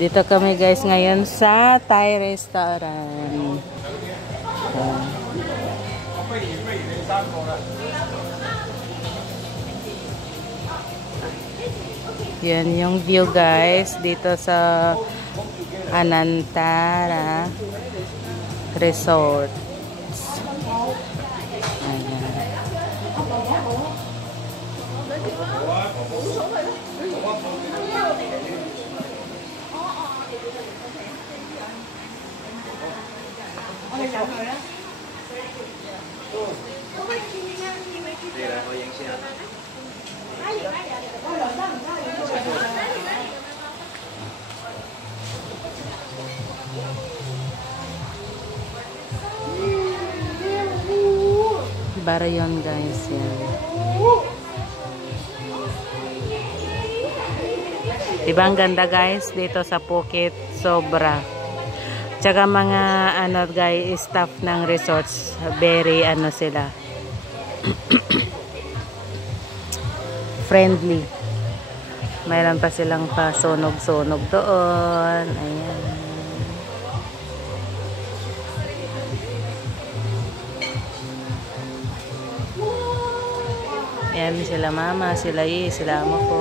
Dito kami guys ngayon sa Thai restaurant. Yan yung view guys dito sa Anantara Resort. Bara yun guys, yan. Diba ang ganda guys dito sa Phuket, sobra. Tsaka mga ano guys, staff ng resorts, very ano sila friendly. Mayroon pa silang pasunog-sunog doon. Ayan. Ayan sila mama, sila sila amo ko.